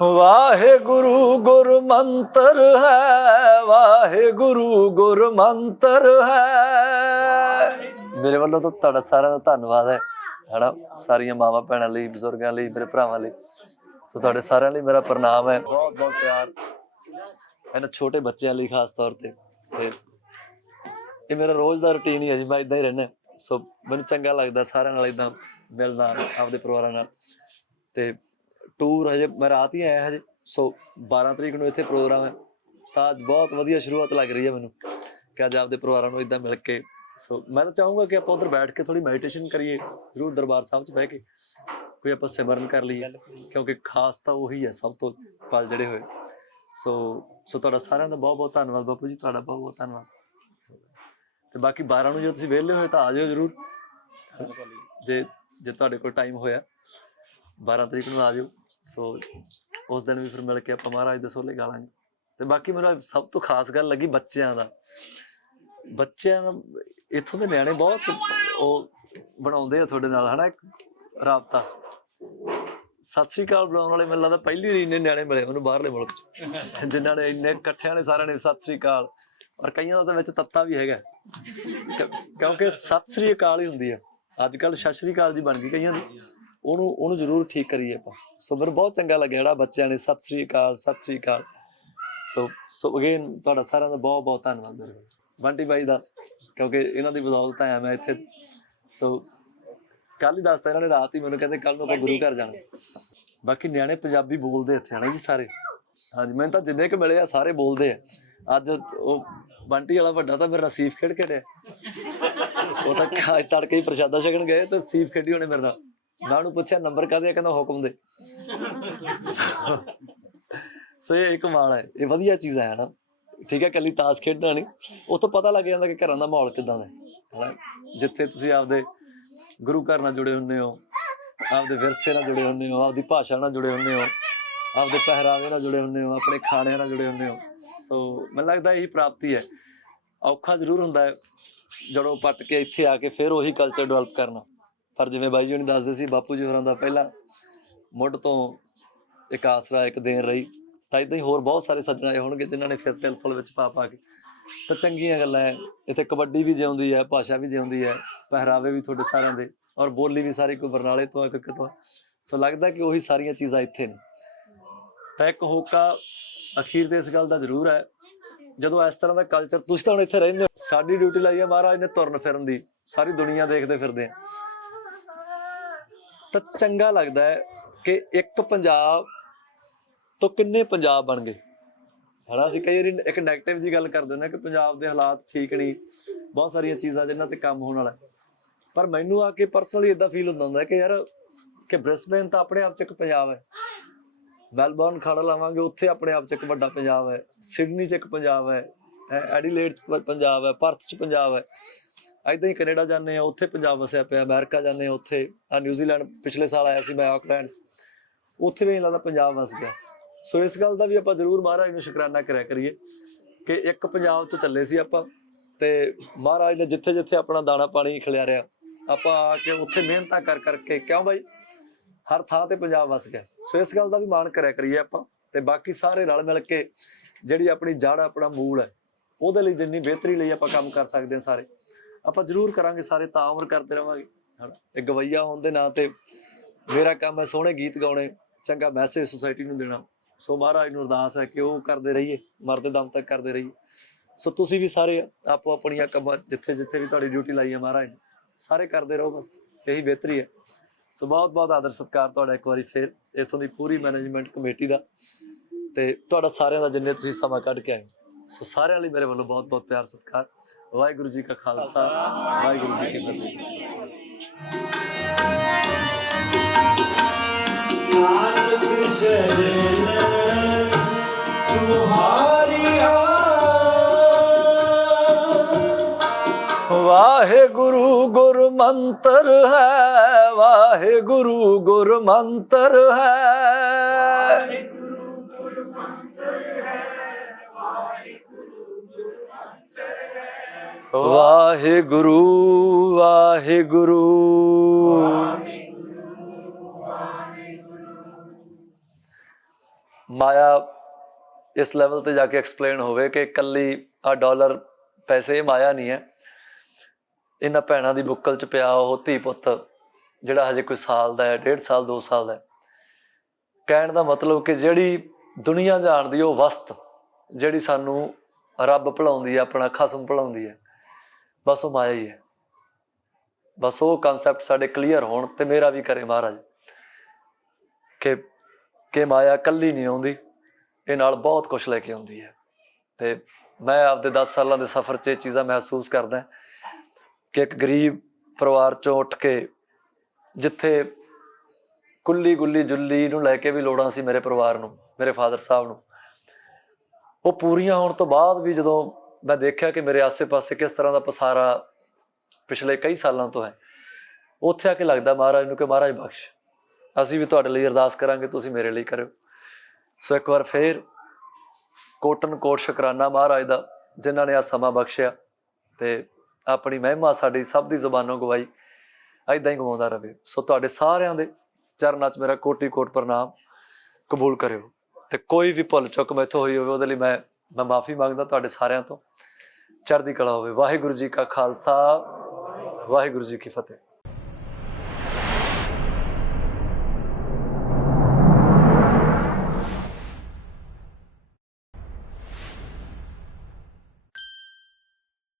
ਵਾਹਿਗੁਰੂ ਗੁਰ ਮੰਤਰ ਹੈ, ਵਾਹਿਗੁਰੂ ਗੁਰ ਹੈ। ਮੇਰੇ ਵੱਲੋਂ ਤਾਂ ਤੁਹਾਡਾ ਸਾਰਿਆਂ ਦਾ ਧੰਨਵਾਦ ਹੈ, ਹਨਾ? ਸਾਰੀਆਂ ਮਾਵਾਂ ਭੈਣਾਂ ਲਈ, ਬਜ਼ੁਰਗਾਂ ਲਈ, ਮੇਰੇ ਭਰਾਵਾਂ ਲਈ। ਸੋ ਤੁਹਾਡੇ ਸਾਰਿਆਂ ਲਈ ਮੇਰਾ ਪ੍ਰਣਾਮ ਹੈ। ਬਹੁਤ ਬਹੁਤ ਪਿਆਰ। ਇਹਨਾਂ ਛੋਟੇ ਬੱਚਿਆਂ ਲਈ ਖਾਸ ਤੌਰ ਤੇ। ਤੇ ਇਹ ਮੇਰਾ ਰੋਜ਼ ਦਾ ਰੁਟੀਨ ਹੀ ਹੈ ਜੀ, ਮੈਂ ਇਦਾਂ ਹੀ ਰਹਿਣਾ ਸੋ ਮੈਨੂੰ ਚੰਗਾ ਲੱਗਦਾ ਸਾਰਿਆਂ ਨਾਲ ਇਦਾਂ ਮਿਲਦਾ ਆਪਦੇ ਪਰਿਵਾਰਾਂ ਨਾਲ। ਤੇ ਟੂਰ ਹਜੇ ਮੈਂ ਰਾਤ ਹੀ ਆਇਆ ਹਜੇ, ਸੋ 12 ਤਰੀਕ ਨੂੰ ਇੱਥੇ ਪ੍ਰੋਗਰਾਮ ਹੈ। ਤਾਂ ਬਹੁਤ ਵਧੀਆ ਸ਼ੁਰੂਆਤ ਲੱਗ ਰਹੀ ਹੈ ਮੈਨੂੰ ਕਿ ਅੱਜ ਆਪਦੇ ਪਰਿਵਾਰਾਂ ਨੂੰ ਇਦਾਂ ਮਿਲ ਕੇ। ਸੋ ਮੈਂ ਤਾਂ ਚਾਹੂੰਗਾ ਕਿ ਆਪਾਂ ਉਧਰ ਬੈਠ ਕੇ ਥੋੜੀ ਮੈਡੀਟੇਸ਼ਨ ਕਰੀਏ, ਜ਼ਰੂਰ ਦਰਬਾਰ ਸਾਹਿਬ 'ਚ ਬਹਿ ਕੇ ਕੋਈ ਆਪਾਂ ਸਿਮਰਨ ਕਰ ਲਈਏ, ਕਿਉਂਕਿ ਖਾਸ ਤਾਂ ਉਹੀ ਹੈ ਸਭ ਤੋਂ ਪਲ ਜਿਹੜੇ ਹੋਏ। ਸੋ ਸੋ ਤੁਹਾਡਾ ਸਾਰਿਆਂ ਦਾ ਬਹੁਤ ਬਹੁਤ ਧੰਨਵਾਦ ਬਾਪੂ ਜੀ, ਤੁਹਾਡਾ ਬਹੁਤ ਬਹੁਤ ਧੰਨਵਾਦ। ਤੇ ਬਾਕੀ 12 ਨੂੰ ਜੇ ਤੁਸੀਂ ਵਿਹਲੇ ਹੋਏ ਤਾਂ ਆ ਜਾਇਓ ਜ਼ਰੂਰ। ਜੇ ਜੇ ਤੁਹਾਡੇ ਕੋਲ ਟਾਈਮ ਹੋਇਆ 12 ਤਰੀਕ ਨੂੰ ਆ ਜਾਇਓ। ਸੋ ਉਸ ਦਿਨ ਵੀ ਫਿਰ ਮਿਲ ਕੇ ਆਪਾਂ ਮਹਾਰਾਜ ਦੇ ਸੋਲੇ ਗਾਲਾਂਗੇ ਤੇ ਬਾਕੀ ਮੇਰਾ ਸਭ ਤੋਂ ਖਾਸ ਗੱਲ ਲੱਗੀ ਬੱਚਿਆਂ ਦਾ। ਬੱਚਿਆਂ ਦਾ ਇੱਥੋਂ ਦੇ ਨਿਆਣੇ ਬਹੁਤ ਉਹ ਬਣਾਉਂਦੇ ਆ ਤੁਹਾਡੇ ਨਾਲ, ਹਨਾ ਇੱਕ ਰਾਬਤਾ। ਸਤਿ ਸ਼੍ਰੀ ਅਕਾਲ ਬੁਲਾਉਣ ਵਾਲੇ, ਮੈਨੂੰ ਲੱਗਦਾ ਪਹਿਲੀ ਰੀ ਨੇ ਨਿਆਣੇ ਮਿਲੇ ਮੈਨੂੰ ਬਾਹਰਲੇ ਮੁਲਕ ਚ। ਜਿਨ੍ਹਾਂ ਨੇ ਇੰਨੇ ਇਕੱਠਿਆਂ ਨੇ ਸਾਰਿਆਂ ਨੇ ਸਤਿ ਸ਼੍ਰੀ ਅਕਾਲ। ਔਰ ਕਈਆਂ ਦਾ ਤਾਂ ਵਿੱਚ ਤੱਤਾ ਵੀ ਹੈਗਾ। ਕਿਉਂਕਿ ਸਤਿ ਸ਼੍ਰੀ ਅਕਾਲ ਹੀ ਹੁੰਦੀ ਆ। ਅੱਜ ਕੱਲ ਸਤਿ ਸ਼੍ਰੀ ਅਕਾਲ ਜੀ ਬਣ ਗਈ ਕਈਆਂ ਦੀ। ਉਹਨੂੰ ਉਹਨੂੰ ਜ਼ਰੂਰ ਠੀਕ ਕਰੀਏ ਆਪਾਂ। ਸੋ ਮੈਨੂੰ ਬਹੁਤ ਚੰਗਾ ਲੱਗਿਆ ਜਿਹੜਾ ਬੱਚਿਆਂ ਨੇ, ਸਤਿ ਸ਼੍ਰੀ ਅਕਾਲ, ਸਤਿ ਸ਼੍ਰੀ ਅਕਾਲ। ਸੋ ਸੋ ਅਗੇਨ ਤੁਹਾਡਾ ਸਾਰਿਆਂ ਦਾ ਬਹੁਤ ਬਹੁਤ ਧੰਨਵਾਦ ਮੇਰੇ ਵੱਲੋਂ। ਬੰਟੀ ਬਾਈ ਦਾ, ਕਿਉਂਕਿ ਇਹਨਾਂ ਦੀ ਬਦੌਲਤ ਆਇਆ ਮੈਂ ਇੱਥੇ। ਸੋ ਕੱਲ ਹੀ ਦੱਸਤਾ ਇਹਨਾਂ ਨੇ, ਰਾਤ ਹੀ ਮੈਨੂੰ ਕਹਿੰਦੇ ਕੱਲ ਨੂੰ ਆਪਾਂ ਗੁਰੂ ਘਰ ਜਾਣਾ। ਬਾਕੀ ਨਿਆਣੇ ਪੰਜਾਬੀ ਬੋਲਦੇ ਇੱਥੇ, ਹਨਾ ਜੀ ਸਾਰੇ? ਹਾਂਜੀ, ਮੈਨੂੰ ਤਾਂ ਜਿੰਨੇ ਕੁ ਮਿਲੇ ਆ, ਸਾਰੇ ਬੋਲਦੇ ਆ। ਅੱਜ ਉਹ ਬੰਟੀ ਵਾਲਾ ਵੱਡਾ ਤਾਂ ਮੇਰੇ ਨਾਲ ਸੀਫ ਖੇਡ ਖੇਡਿਆ ਉਹ ਤਾਂ ਅੱਜ ਤੜਕੇ ਹੀ ਪ੍ਰਸ਼ਾਦਾ ਛਕਣ ਗਏ ਤੇ ਸੀਫ ਖੇਡੀ ਉਹਨੇ ਮੇਰੇ ਨਾਲ। ਮੈਂ ਉਹਨੂੰ ਪੁੱਛਿਆ, ਨੰਬਰ ਕਾਹਦੇ ਆ? ਕਹਿੰਦਾ ਹੁਕਮ ਦੇ। ਸੋ ਇਹ ਇੱਕ ਮਾਣ ਹੈ, ਇਹ ਵਧੀਆ ਚੀਜ਼ ਹੈ ਨਾ। ਠੀਕ ਹੈ ਕੱਲੀ ਤਾਸ਼ ਖੇਡਣਾ ਨਹੀਂ। ਉਤੋਂ ਪਤਾ ਲੱਗ ਜਾਂਦਾ ਕਿ ਘਰਾਂ ਦਾ ਮਾਹੌਲ ਕਿਦਾਂ ਦਾ ਹੈ, ਹਨਾ? ਜਿੱਥੇ ਤੁਸੀਂ ਆਪਦੇ ਗੁਰੂ ਘਰ ਨਾਲ ਜੁੜੇ ਹੁੰਦੇ ਹੋ, ਆਪਦੇ ਵਿਰਸੇ ਨਾਲ ਜੁੜੇ ਹੁੰਦੇ ਹੋ, ਆਪਦੀ ਭਾਸ਼ਾ ਨਾਲ ਜੁੜੇ ਹੁੰਦੇ ਹੋ, ਆਪਦੇ ਪਹਿਰਾਵੇ ਨਾਲ ਜੁੜੇ ਹੁੰਦੇ ਹੋ, ਆਪਣੇ ਖਾਣਿਆਂ ਨਾਲ ਜੁੜੇ ਹੁੰਦੇ ਹੋ। ਸੋ ਮੈਨੂੰ ਲੱਗਦਾ ਇਹੀ ਪ੍ਰਾਪਤੀ ਹੈ। ਔਖਾ ਜ਼ਰੂਰ ਹੁੰਦਾ ਹੈ, ਜਦੋਂ ਪੱਟ ਕੇ ਇੱਥੇ ਆ ਕੇ ਫਿਰ ਉਹੀ ਕਲਚਰ ਡਿਵੈਲਪ ਕਰਨਾ। ਪਰ ਜਿਵੇਂ ਬਾਈ ਜੀ ਨੇ ਦੱਸਦੇ ਸੀ, ਬਾਪੂ ਜੀ ਹੋਰਾਂ ਦਾ ਪਹਿਲਾਂ ਮੁੱਢ ਤੋਂ ਇੱਕ ਆਸਰਾ, ਇੱਕ ਦੇਣ ਰਹੀ। ਤਾਂ ਇਦਾਂ ਹੀ ਹੋਰ ਬਹੁਤ ਸਾਰੇ ਸੱਜਣ ਆਏ ਹੋਣਗੇ ਜਿਨ੍ਹਾਂ ਨੇ ਫਿਰ ਤਿਲ ਫੁੱਲ ਵਿੱਚ ਪਾ ਪਾ ਕੇ। ਤਾਂ ਚੰਗੀਆਂ ਗੱਲਾਂ ਹੈ ਇੱਥੇ ਕਬੱਡੀ ਵੀ ਜਿਉਂਦੀ ਹੈ ਭਾਸ਼ਾ ਵੀ ਜਿਉਂਦੀ ਹੈ ਪਹਿਰਾਵੇ ਵੀ ਤੁਹਾਡੇ ਸਾਰਿਆਂ ਦੇ ਔਰ ਬੋਲੀ ਵੀ ਸਾਰੀ ਕੋਈ ਬਰਨਾਲੇ ਤੋਂ ਆ ਕਿ ਤੋਂ ਆ। ਸੋ ਲੱਗਦਾ ਕਿ ਉਹੀ ਸਾਰੀਆਂ ਚੀਜ਼ਾਂ ਇੱਥੇ ਨੇ। ਤਾਂ ਇੱਕ ਹੋਕਾ ਅਖੀਰ ਤੇ ਇਸ ਗੱਲ ਦਾ ਜ਼ਰੂਰ ਹੈ ਜਦੋਂ ਇਸ ਤਰ੍ਹਾਂ ਦਾ ਕਲਚਰ ਤੁਸੀਂ ਤਾਂ ਹੁਣ ਇੱਥੇ ਰਹਿੰਦੇ ਹੋ। ਸਾਡੀ ਡਿਊਟੀ ਲਾਈ ਹੈ ਮਹਾਰਾਜ ਨੇ ਤੁਰਨ ਫਿਰਨ ਦੀ। ਸਾਰੀ ਦੁਨੀਆ ਦੇਖਦੇ ਫਿਰਦੇ ਆ। ਤਾਂ ਚੰਗਾ ਲੱਗਦਾ ਹੈ ਕਿ ਇੱਕ ਪੰਜਾਬ ਤੋਂ ਕਿੰਨੇ ਪੰਜਾਬ ਬਣ ਗਏ। ਹਣਾ ਅਸੀਂ ਕਈ ਵਾਰੀ ਇੱਕ 네ਗੇਟਿਵ ਜੀ ਗੱਲ ਕਰ ਦਿੰਦੇ ਹਾਂ ਕਿ ਪੰਜਾਬ ਦੇ ਹਾਲਾਤ ਠੀਕ ਨਹੀਂ, ਬਹੁਤ ਸਾਰੀਆਂ ਚੀਜ਼ਾਂ ਜਿਨ੍ਹਾਂ ਤੇ ਕੰਮ ਹੋਣ ਵਾਲਾ ਪਰ ਮੈਨੂੰ ਆ ਕੇ ਪਰਸਨਲੀ ਇਦਾਂ ਫੀਲ ਹੁੰਦਾ ਹੁੰਦਾ ਕਿ ਯਾਰ, ਕਿ ਬ੍ਰਿਸਬੇਨ ਤਾਂ ਆਪਣੇ ਆਪ ਚ ਇੱਕ ਪੰਜਾਬ ਹੈ। ਮੈਲਬੌਰਨ ਖੜਾ ਲਾਵਾਂਗੇ, ਉੱਥੇ ਆਪਣੇ ਆਪ ਚ ਇੱਕ ਵੱਡਾ ਪੰਜਾਬ ਹੈ। ਸਿਡਨੀ ਚ ਇੱਕ ਪੰਜਾਬ ਹੈ। ਐਡੀਲੇਡ ਚ ਪੰਜਾਬ ਹੈ ਪਰਥ ਚ ਪੰਜਾਬ ਹੈ। ਐਦਾਂ ਹੀ ਕੈਨੇਡਾ ਜਾਂਦੇ ਆ ਉੱਥੇ ਪੰਜਾਬ ਵਸਿਆ ਪਿਆ, ਅਮਰੀਕਾ ਜਾਂਦੇ ਆ ਉੱਥੇ। ਆ ਨਿਊਜ਼ੀਲੈਂਡ ਪਿਛਲੇ ਸਾਲ ਆਇਆ ਸੀ ਮੈਂ ਆਕਲੈਂਡ ਉੱਥੇ ਵੀ ਲੱਗਦਾ ਪੰਜਾਬ ਵਸ ਗਿਆ ਸੋ ਇਸ ਗੱਲ ਦਾ ਵੀ ਆਪਾਂ ਜ਼ਰੂਰ ਮਹਾਰਾਜ ਨੂੰ ਸ਼ੁਕਰਾਨਾ ਕਰਿਆ ਕਰੀਏ ਕਿ ਇੱਕ ਪੰਜਾਬ ਤੋਂ ਚੱਲੇ ਸੀ ਆਪਾਂ ਤੇ ਮਹਾਰਾਜ ਨੇ ਜਿੱਥੇ ਜਿੱਥੇ ਆਪਣਾ ਦਾਣਾ ਪਾਣੀ ਖਿਲਾਰਿਆ, ਆਪਾਂ ਆ ਕੇ ਉੱਥੇ ਮਿਹਨਤਾਂ ਕਰ ਕਰਕੇ, ਕਿਉਂ ਬਾਈ? ਹਰ ਥਾਂ ਤੇ ਪੰਜਾਬ ਵਸ ਗਿਆ। ਸੋ ਇਸ ਗੱਲ ਦਾ ਵੀ ਮਾਣ ਕਰਿਆ ਕਰੀਏ ਆਪਾਂ ਤੇ ਬਾਕੀ ਸਾਰੇ ਰਲ ਮਿਲ ਕੇ ਜਿਹੜੀ ਆਪਣੀ ਜੜ ਆਪਣਾ ਮੂਲ ਹੈ, ਉਹਦੇ ਲਈ ਜਿੰਨੀ ਬਿਹਤਰੀ ਲਈ ਆਪਾਂ ਕੰਮ ਕਰ ਸਕਦੇ ਹਾਂ ਸਾਰੇ। ਆਪਾਂ ਜ਼ਰੂਰ ਕਰਾਂਗੇ ਸਾਰੇ ਤਾਂ ਉਮਰ ਕਰਦੇ ਰਵਾਂਗੇ। ਹਨਾ? ਇੱਕ ਗਵਈਆ ਹੋਣ ਦੇ ਨਾਂ ਤੇ ਮੇਰਾ ਕੰਮ ਹੈ ਸੋਹਣੇ ਗੀਤ ਗਾਉਣੇ, ਚੰਗਾ ਮੈਸੇਜ ਸੁਸਾਇਟੀ ਨੂੰ ਦੇਣਾ। ਸੋ ਮਹਾਰਾਜ ਨੂੰ ਅਰਦਾਸ ਹੈ ਕਿ ਉਹ ਕਰਦੇ ਰਹੀਏ, ਮਰਦੇ ਦਮ ਤੱਕ ਕਰਦੇ ਰਹੀਏ। ਸੋ ਤੁਸੀਂ ਵੀ ਸਾਰੇ ਆਪੋ ਆਪਣੀਆਂ ਕੰਮਾਂ ਜਿੱਥੇ ਜਿੱਥੇ ਵੀ ਤੁਹਾਡੀ ਡਿਊਟੀ ਲਾਈ ਹੈ ਮਹਾਰਾਜ, ਸਾਰੇ ਕਰਦੇ ਰਹੋ ਬਸ, ਇਹੀ ਬਿਹਤਰੀ ਹੈ। ਸੋ ਬਹੁਤ ਬਹੁਤ ਆਦਰ ਸਤਿਕਾਰ ਤੁਹਾਡਾ ਇੱਕ ਵਾਰੀ ਫੇਰ, ਇਥੋਂ ਦੀ ਪੂਰੀ ਮੈਨੇਜਮੈਂਟ ਕਮੇਟੀ ਦਾ। ਤੇ ਤੁਹਾਡਾ ਸਾਰਿਆਂ ਦਾ ਜਿੰਨੇ ਤੁਸੀਂ ਸਮਾਂ ਕੱਢ ਕੇ ਆਏ ਸੋ ਸਾਰਿਆਂ ਲਈ ਮੇਰੇ ਵੱਲੋਂ ਬਹੁਤ ਬਹੁਤ ਪਿਆਰ ਸਤਿਕਾਰ। ਵਾਹਿਗੁਰੂ ਜੀ ਕਾ ਖਾਲਸਾ, ਵਾਹਿਗੁਰੂ ਜੀ ਕੀ ਫਤਿਹ। ਨਾਨਕ ਸ਼ਰਨ ਤੁਹਾਰੀਆ ਵਾਹਿਗੁਰੂ ਗੁਰ ਮੰਤਰ ਹੈ, ਵਾਹਿਗੁਰੂ ਗੁਰ ਮੰਤਰ ਹੈ। ਵਾਹਿਗੁਰੂ ਵਾਹਿਗੁਰੂ। ਮਾਇਆ ਇਸ ਲੈਵਲ ਤੇ ਜਾ ਕੇ ਐਕਸਪਲੇਨ ਹੋਵੇ ਕਿ ਇਕੱਲੀ ਆ ਡਾਲਰ ਪੈਸੇ ਮਾਇਆ ਨਹੀਂ ਹੈ। ਇਹਨਾਂ ਭੈਣਾਂ ਦੀ ਬੁੱਕਲ ਚ ਪਿਆ ਉਹ ਧੀ ਪੁੱਤ, ਜਿਹੜਾ ਹਜੇ ਕੋਈ ਸਾਲ ਦਾ ਹੈ, ਡੇਢ ਸਾਲ 2 ਸਾਲ ਦਾ ਕਹਿਣ ਦਾ ਮਤਲਬ ਕਿ ਜਿਹੜੀ ਦੁਨੀਆ ਜਾਣਦੀ ਉਹ ਵਸਤ, ਜਿਹੜੀ ਸਾਨੂੰ ਰੱਬ ਭੁਲਾਉਂਦੀ ਹੈ, ਆਪਣਾ ਖਸਮ ਭੁਲਾਉਂਦੀ ਹੈ। ਬਸ ਉਹ ਮਾਇਆ ਹੀ ਹੈ। ਬਸ ਉਹ ਕਨਸੈਪਟ ਸਾਡੇ ਕਲੀਅਰ ਹੋਣ ਤੇ ਮੇਰਾ ਵੀ ਕਰੇ ਮਹਾਰਾਜ। ਕਿ ਕਿ ਮਾਇਆ ਕੱਲੀ ਨਹੀਂ ਆਉਂਦੀ, ਇਹ ਨਾਲ ਬਹੁਤ ਕੁਝ ਲੈ ਕੇ ਆਉਂਦੀ ਹੈ। ਤੇ ਮੈਂ ਆਪਦੇ 10 ਸਾਲਾਂ ਦੇ ਸਫ਼ਰ 'ਚ ਇਹ ਚੀਜ਼ਾਂ ਮਹਿਸੂਸ ਕਰਦਾ ਕਿ ਇੱਕ ਗਰੀਬ ਪਰਿਵਾਰ 'ਚੋਂ ਉੱਠ ਕੇ ਜਿੱਥੇ ਕੁੱਲੀ ਗੁੱਲੀ ਜੁੱਲੀ ਨੂੰ ਲੈ ਕੇ ਵੀ ਲੋੜਾਂ ਸੀ ਮੇਰੇ ਪਰਿਵਾਰ ਨੂੰ, ਮੇਰੇ ਫਾਦਰ ਸਾਹਿਬ ਨੂੰ, ਉਹ ਪੂਰੀਆਂ ਹੋਣ ਤੋਂ ਬਾਅਦ ਵੀ ਜਦੋਂ ਮੈਂ ਦੇਖਿਆ ਕਿ ਮੇਰੇ ਆਸ-ਪਾਸੇ ਕਿਸ ਤਰ੍ਹਾਂ ਦਾ ਪਸਾਰਾ ਪਿਛਲੇ ਕਈ ਸਾਲਾਂ ਤੋਂ ਹੈ। ਉੱਥੇ ਆ ਕੇ ਲੱਗਦਾ ਮਹਾਰਾਜ ਨੂੰ ਕਿ ਮਹਾਰਾਜ ਬਖਸ਼। ਅਸੀਂ ਵੀ ਤੁਹਾਡੇ ਲਈ ਅਰਦਾਸ ਕਰਾਂਗੇ, ਤੁਸੀਂ ਮੇਰੇ ਲਈ ਕਰਿਓ। ਸੋ ਇੱਕ ਵਾਰ ਫੇਰ ਕੋਟਨ ਕੋਟ ਸ਼ੁਕਰਾਨਾ ਮਹਾਰਾਜ ਦਾ, ਜਿਨ੍ਹਾਂ ਨੇ ਆ ਸਮਾਂ ਬਖਸ਼ਿਆ ਤੇ ਆਪਣੀ ਮਹਿਮਾ ਸਾਡੀ ਸਭ ਦੀ ਜ਼ੁਬਾਨੋਂ ਗਵਾਈ। ਐਦਾਂ ਹੀ ਗਵਾਉਂਦਾ ਰਹੇ। ਸੋ ਤੁਹਾਡੇ ਸਾਰਿਆਂ ਦੇ ਚਰਨਾਂ 'ਚ ਮੇਰਾ ਕੋਟੀ ਕੋਟ ਪ੍ਰਣਾਮ। ਕਬੂਲ ਕਰਿਓ ਤੇ ਕੋਈ ਵੀ ਭੁੱਲ ਚੁੱਕ ਮੈਥੋਂ ਹੋਈ ਹੋਵੇ, ਉਹਦੇ ਲਈ ਮੈਂ ਮੈਂ ਮਾਫੀ ਮੰਗਦਾ ਤੁਹਾਡੇ ਸਾਰਿਆਂ ਤੋਂ। ਚੜ੍ਹਦੀ ਕਲਾ ਹੋਵੇ। ਵਾਹਿਗੁਰੂ ਜੀ ਕਾ ਖਾਲਸਾ। ਵਾਹਿਗੁਰੂ ਜੀ ਕੀ ਫਤਿਹ।